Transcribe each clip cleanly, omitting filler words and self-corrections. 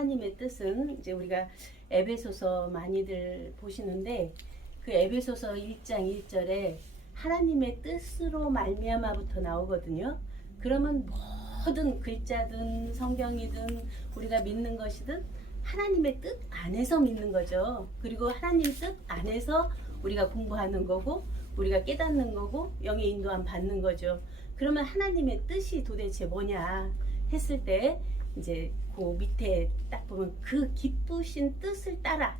하나님의 뜻은 이제 우리가 에베소서 많이들 보시는데 그 에베소서 1장 1절에 하나님의 뜻으로 말미암아부터 나오거든요. 그러면 모든 글자든 성경이든 우리가 믿는 것이든 하나님의 뜻 안에서 믿는 거죠. 그리고 하나님 뜻 안에서 우리가 공부하는 거고 우리가 깨닫는 거고 영의 인도함 받는 거죠. 그러면 하나님의 뜻이 도대체 뭐냐 했을 때 이제 그 밑에 딱 보면 그 기쁘신 뜻을 따라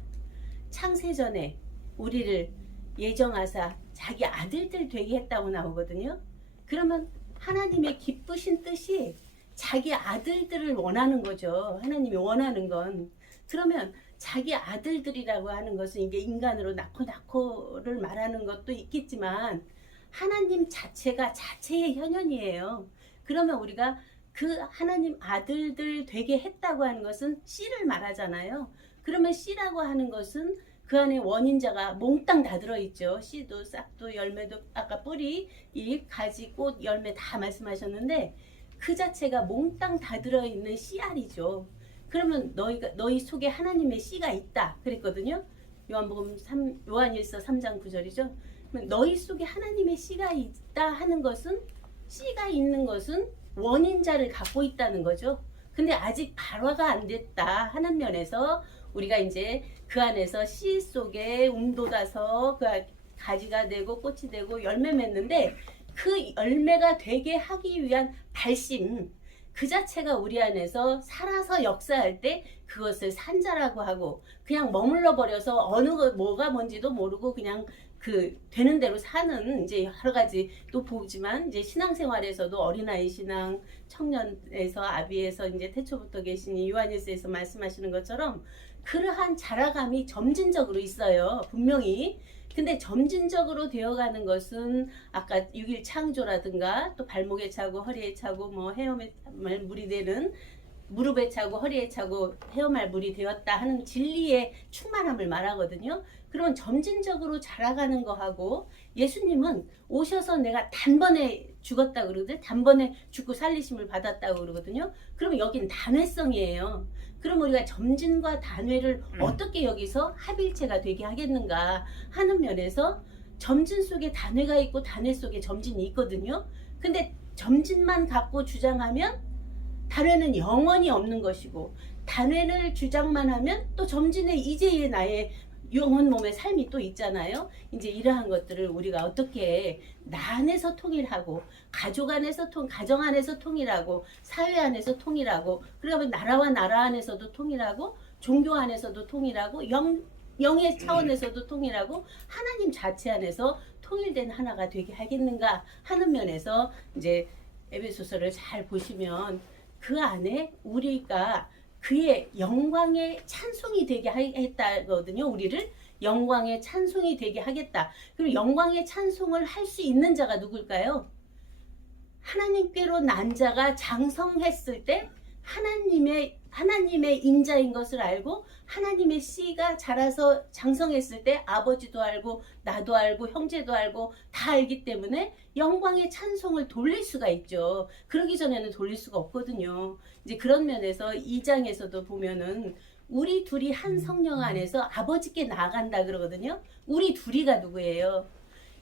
창세전에 우리를 예정하사 자기 아들들 되게 했다고 나오거든요. 그러면 하나님의 기쁘신 뜻이 자기 아들들을 원하는 거죠. 하나님이 원하는 건. 그러면 자기 아들들이라고 하는 것은 이게 인간으로 낳고를 말하는 것도 있겠지만 하나님 자체가 자체의 현현이에요. 그러면 우리가 그 하나님 아들들 되게 했다고 하는 것은 씨를 말하잖아요. 그러면 씨라고 하는 것은 그 안에 원인자가 몽땅 다 들어있죠. 씨도 싹도 열매도 아까 뿌리, 잎, 가지, 꽃, 열매 다 말씀하셨는데 그 자체가 몽땅 다 들어있는 씨알이죠. 그러면 너희 속에 하나님의 씨가 있다 그랬거든요. 요한일서 3장 9절이죠. 너희 속에 하나님의 씨가 있다 하는 것은 씨가 있는 것은 원인자를 갖고 있다는 거죠. 근데 아직 발화가 안 됐다 하는 면에서 우리가 이제 그 안에서 씨 속에 돋아서 그 가지가 되고 꽃이 되고 열매 맺는데 그 열매가 되게 하기 위한 발심 그 자체가 우리 안에서 살아서 역사할 때 그것을 산자라고 하고 그냥 머물러 버려서 어느 거 뭐가 뭔지도 모르고 그냥 그 되는 대로 사는 이제 여러 가지 또 보지만 이제 신앙생활에서도 어린아이 신앙 청년에서 아비에서 이제 태초부터 계신 요한일서에서 말씀하시는 것처럼 그러한 자라감이 점진적으로 있어요. 분명히. 근데 점진적으로 되어가는 것은 아까 6일 창조라든가 또 발목에 차고 허리에 차고 뭐 헤엄에 물이 되는 무릎에 차고 허리에 차고 헤엄할 물이 되었다 하는 진리의 충만함을 말하거든요. 그러면 점진적으로 자라가는 거하고 예수님은 오셔서 내가 단번에 죽었다 그러거든요. 단번에 죽고 살리심을 받았다고 그러거든요. 그러면 여긴 단회성이에요. 그럼 우리가 점진과 단회를 어떻게 여기서 합일체가 되게 하겠는가 하는 면에서 점진 속에 단회가 있고 단회 속에 점진이 있거든요. 근데 점진만 갖고 주장하면 단회는 영원히 없는 것이고 단회를 주장만 하면 또 점진의 이제의 나의 영혼 몸의 삶이 또 있잖아요. 이제 이러한 것들을 우리가 어떻게 나 안에서 통일하고 가족 안에서 가정 안에서 통일하고 사회 안에서 통일하고 그러면 나라와 나라 안에서도 통일하고 종교 안에서도 통일하고 영의 차원에서도 통일하고 하나님 자체 안에서 통일된 하나가 되게 하겠는가 하는 면에서 이제 에베소서를 잘 보시면 그 안에 우리가 그의 영광의 찬송이 되게 했다거든요. 우리를 영광의 찬송이 되게 하겠다. 그리고 영광의 찬송을 할 수 있는 자가 누굴까요? 하나님께로 난 자가 장성했을 때 하나님의 인자인 것을 알고 하나님의 씨가 자라서 장성했을 때 아버지도 알고 나도 알고 형제도 알고 다 알기 때문에 영광의 찬송을 돌릴 수가 있죠. 그러기 전에는 돌릴 수가 없거든요. 이제 그런 면에서 2장에서도 보면은 우리 둘이 한 성령 안에서 아버지께 나아간다 그러거든요. 우리 둘이가 누구예요?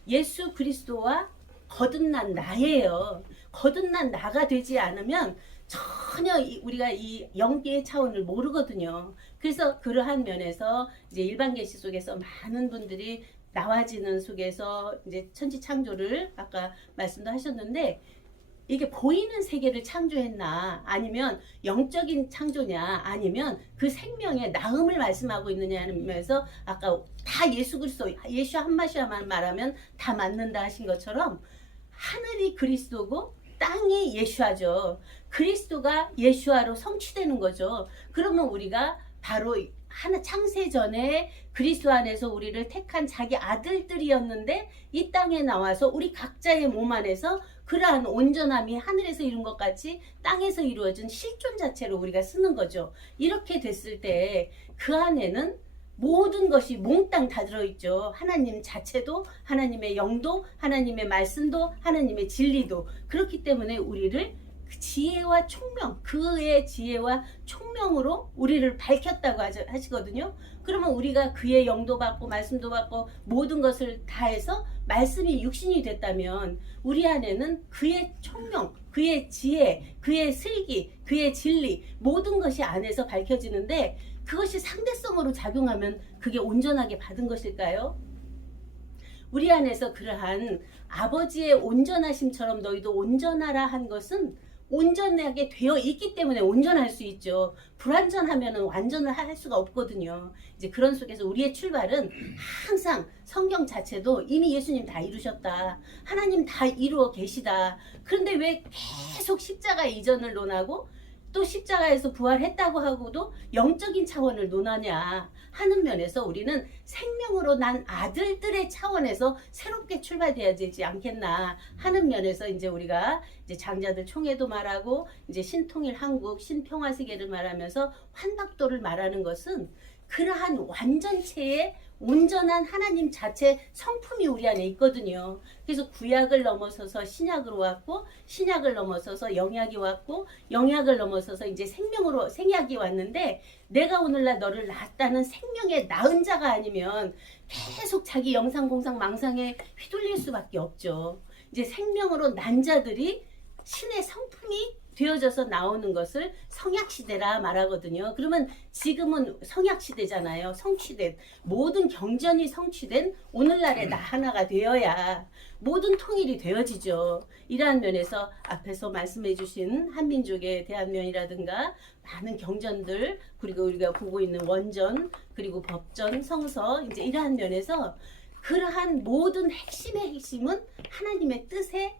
예수 그리스도와 거듭난 나예요. 거듭난 나가 되지 않으면 전혀 우리가 이 영계의 차원을 모르거든요. 그래서 그러한 면에서 이제 일반 계시 속에서 많은 분들이 나와지는 속에서 이제 천지 창조를 아까 말씀도 하셨는데 이게 보이는 세계를 창조했나 아니면 영적인 창조냐 아니면 그 생명의 나음을 말씀하고 있느냐는 면에서 아까 다 예수 그리스도 예수 한마디만 말하면 다 맞는다 하신 것처럼 하늘이 그리스도고 땅이 예수아죠. 그리스도가 예수아로 성취되는 거죠. 그러면 우리가 바로 하나 창세 전에 그리스도 안에서 우리를 택한 자기 아들들이었는데 이 땅에 나와서 우리 각자의 몸 안에서 그러한 온전함이 하늘에서 이룬 것 같이 땅에서 이루어진 실존 자체로 우리가 쓰는 거죠. 이렇게 됐을 때 그 안에는 모든 것이 몽땅 다 들어있죠. 하나님 자체도 하나님의 영도 하나님의 말씀도 하나님의 진리도 그렇기 때문에 우리를 그 지혜와 총명, 그의 지혜와 총명으로 우리를 밝혔다고 하시거든요. 그러면 우리가 그의 영도 받고 말씀도 받고 모든 것을 다해서 말씀이 육신이 됐다면 우리 안에는 그의 총명, 그의 지혜, 그의 슬기, 그의 진리 모든 것이 안에서 밝혀지는데 그것이 상대성으로 작용하면 그게 온전하게 받은 것일까요? 우리 안에서 그러한 아버지의 온전하심처럼 너희도 온전하라 한 것은 온전하게 되어 있기 때문에 온전할 수 있죠. 불완전하면 완전을 할 수가 없거든요. 이제 그런 속에서 우리의 출발은 항상 성경 자체도 이미 예수님 다 이루셨다. 하나님 다 이루어 계시다. 그런데 왜 계속 십자가 이전을 논하고 또 십자가에서 부활했다고 하고도 영적인 차원을 논하냐 하는 면에서 우리는 생명으로 난 아들들의 차원에서 새롭게 출발돼야 되지 않겠나 하는 면에서 이제 우리가 이제 장자들 총회도 말하고 이제 신통일 한국 신평화 세계를 말하면서 환박도를 말하는 것은 그러한 완전체의 온전한 하나님 자체 성품이 우리 안에 있거든요. 그래서 구약을 넘어서서 신약으로 왔고 신약을 넘어서서 영약이 왔고 영약을 넘어서서 이제 생명으로 생약이 왔는데 내가 오늘날 너를 낳았다는 생명의 낳은 자가 아니면 계속 자기 영상공상 망상에 휘둘릴 수밖에 없죠. 이제 생명으로 난 자들이 신의 성품이 되어져서 나오는 것을 성약시대라 말하거든요. 그러면 지금은 성약시대잖아요. 성취된 모든 경전이 성취된 오늘날의 나 하나가 되어야 모든 통일이 되어지죠. 이러한 면에서 앞에서 말씀해 주신 한민족에 대한 면이라든가 많은 경전들 그리고 우리가 보고 있는 원전 그리고 법전 성서 이제 이러한 면에서 그러한 모든 핵심의 핵심은 하나님의 뜻에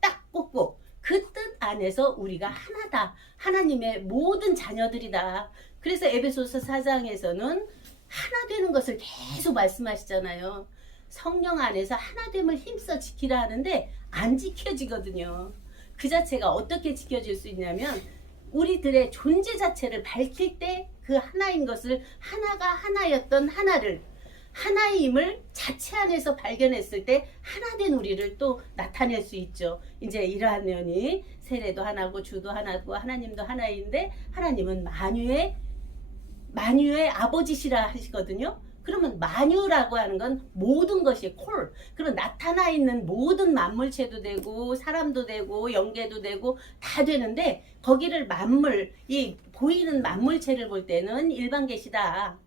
딱 꽂고 그 뜻 안에서 우리가 하나다. 하나님의 모든 자녀들이다. 그래서 에베소서 4장에서는 하나 되는 것을 계속 말씀하시잖아요. 성령 안에서 하나됨을 힘써 지키라 하는데 안 지켜지거든요. 그 자체가 어떻게 지켜질 수 있냐면 우리들의 존재 자체를 밝힐 때 그 하나인 것을 하나가 하나였던 하나를 하나임을 자체 안에서 발견했을 때 하나된 우리를 또 나타낼 수 있죠. 이제 이러한 면이 세례도 하나고 주도 하나고 하나님도 하나인데 하나님은 만유의 아버지시라 하시거든요. 그러면 만유라고 하는 건 모든 것이 콜. 그럼 나타나 있는 모든 만물체도 되고 사람도 되고 영계도 되고 다 되는데 거기를 만물, 이 보이는 만물체를 볼 때는 일반 계시다.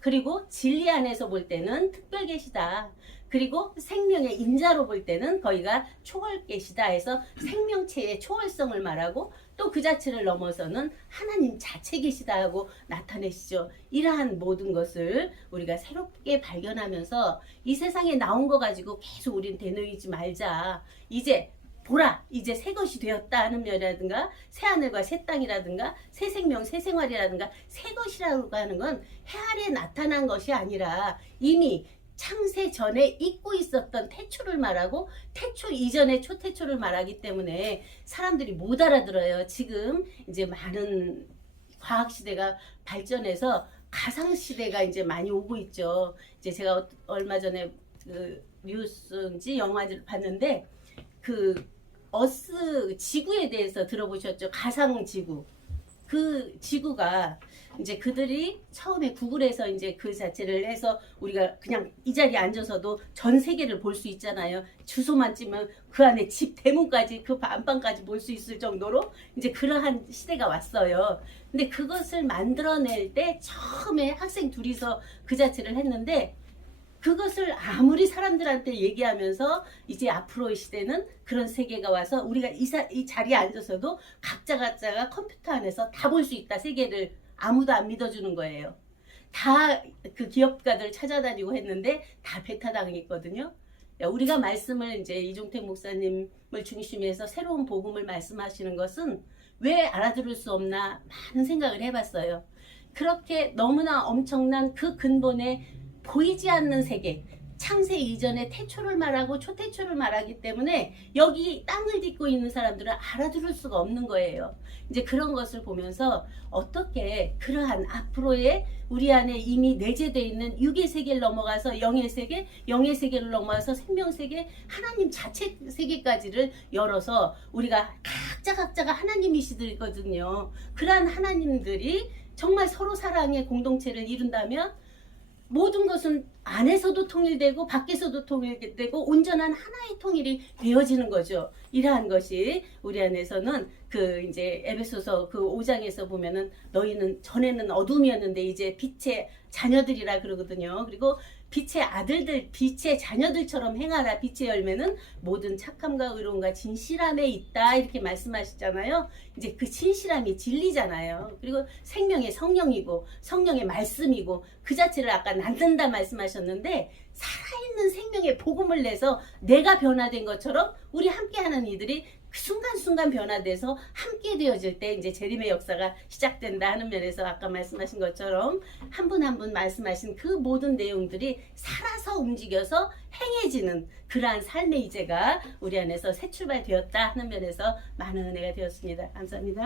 그리고 진리 안에서 볼 때는 특별 계시다. 그리고 생명의 인자로 볼 때는 거기가 초월 계시다 해서 생명체의 초월성을 말하고 또 그 자체를 넘어서는 하나님 자체 계시다 하고 나타내시죠. 이러한 모든 것을 우리가 새롭게 발견하면서 이 세상에 나온 거 가지고 계속 우리는 되뇌이지 말자. 이제 보라 이제 새 것이 되었다 하는 면이라든가 새 하늘과 새 땅이라든가 새 생명 새 생활이라든가 새 것이라고 하는 건 해 아래 나타난 것이 아니라 이미 창세 전에 잊고 있었던 태초를 말하고 태초 이전의 초태초를 말하기 때문에 사람들이 못 알아들어요. 지금 이제 많은 과학 시대가 발전해서 가상 시대가 이제 많이 오고 있죠. 이제 제가 얼마 전에 그 뉴스인지 영화를 봤는데 그 어스 지구에 대해서 들어보셨죠? 가상 지구. 그 지구가 이제 그들이 처음에 구글에서 이제 그 자체를 해서 우리가 그냥 이 자리에 앉아서도 전 세계를 볼 수 있잖아요. 주소만 찌면 그 안에 집 대문까지 그 안방까지 볼 수 있을 정도로 이제 그러한 시대가 왔어요. 근데 그것을 만들어낼 때 처음에 학생 둘이서 그 자체를 했는데 그것을 아무리 사람들한테 얘기하면서 이제 앞으로의 시대는 그런 세계가 와서 우리가 이 자리에 앉아서도 각자가 컴퓨터 안에서 다 볼 수 있다. 세계를 아무도 안 믿어주는 거예요. 다 그 기업가들 찾아다니고 했는데 다 배타당했거든요. 우리가 말씀을 이제 이종택 목사님을 중심으로 해서 새로운 복음을 말씀하시는 것은 왜 알아들을 수 없나 많은 생각을 해봤어요. 그렇게 너무나 엄청난 그 근본에 보이지 않는 세계, 창세 이전에 태초를 말하고 초태초를 말하기 때문에 여기 땅을 딛고 있는 사람들은 알아들을 수가 없는 거예요. 이제 그런 것을 보면서 어떻게 그러한 앞으로의 우리 안에 이미 내재되어 있는 육의 세계를 넘어가서 영의 세계, 영의 세계를 넘어가서 생명 세계, 하나님 자체 세계까지를 열어서 우리가 각자가 하나님이시거든요. 그러한 하나님들이 정말 서로 사랑의 공동체를 이룬다면 모든 것은 안에서도 통일되고 밖에서도 통일되고 온전한 하나의 통일이 되어지는 거죠. 이러한 것이 우리 안에서는 그 이제 에베소서 그 5장에서 보면은 너희는 전에는 어둠이었는데 이제 빛의 자녀들이라 그러거든요. 그리고 빛의 아들들, 빛의 자녀들처럼 행하라. 빛의 열매는 모든 착함과 의로움과 진실함에 있다. 이렇게 말씀하시잖아요. 이제 그 진실함이 진리잖아요. 그리고 생명의 성령이고 성령의 말씀이고 그 자체를 아까 낳는다 말씀하셨는데 살아있는 생명의 복음을 내서 내가 변화된 것처럼 우리 함께하는 이들이 순간순간 변화돼서 함께 되어질 때 이제 재림의 역사가 시작된다 하는 면에서 아까 말씀하신 것처럼 한 분 한 분 말씀하신 그 모든 내용들이 살아서 움직여서 행해지는 그러한 삶의 이제가 우리 안에서 새 출발되었다 하는 면에서 많은 은혜가 되었습니다. 감사합니다.